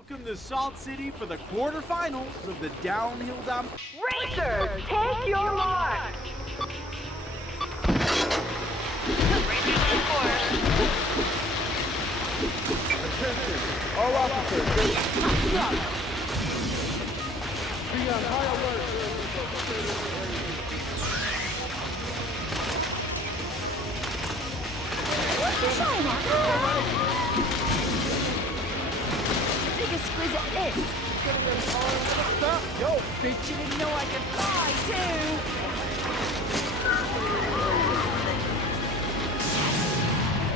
Welcome to Salt City for the quarterfinals of the downhill Racers, take your mark! Attention, all officers. Be on high alert during the infiltrated Take a squeeze at this. Yo, bitch, you didn't know I could fly, too.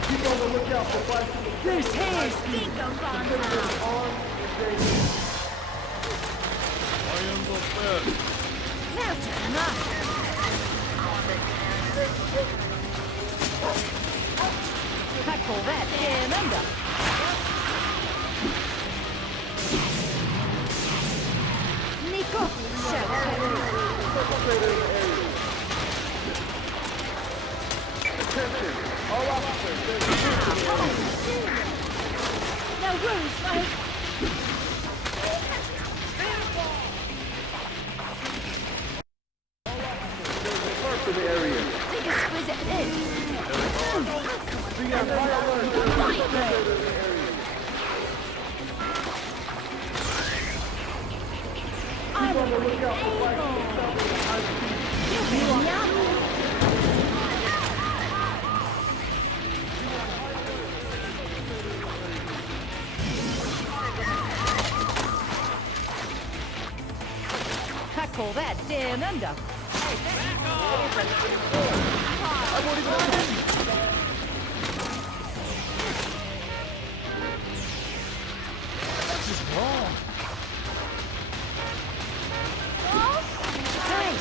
Keep on the lookout for bicycles. This is Dingo Bonzo. Now turn up. I call that damn under. Nico, shout. Attention, all officers. No worries, mate. First in the area. Take a squeeze at this. Be on high alert during the infiltrated area. I'm On the lookout for bicycles traveling at high speed. I call that damn under. This is wrong. Hey!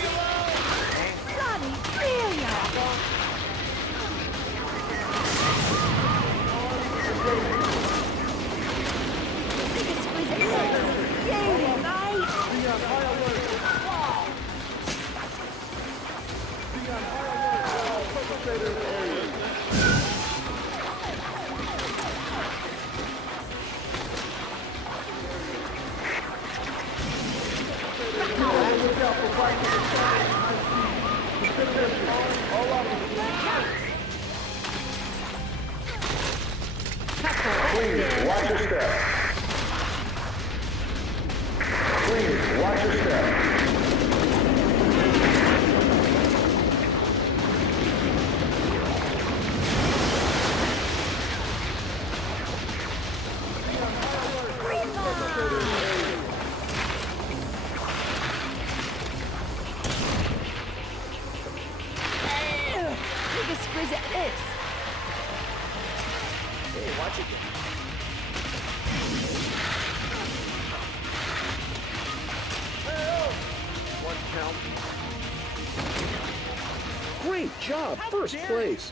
Bloody brilliant! Take a squeeze at this. Beauty, mate! Be on high alert. Be on high alert for all perpetrators in the area. Look out for bicycles traveling at high speed. Attention, all officers. Please, watch your step. Please, watch your step. Take a squeeze at this. Hey, watch it. One count. Great job, first place.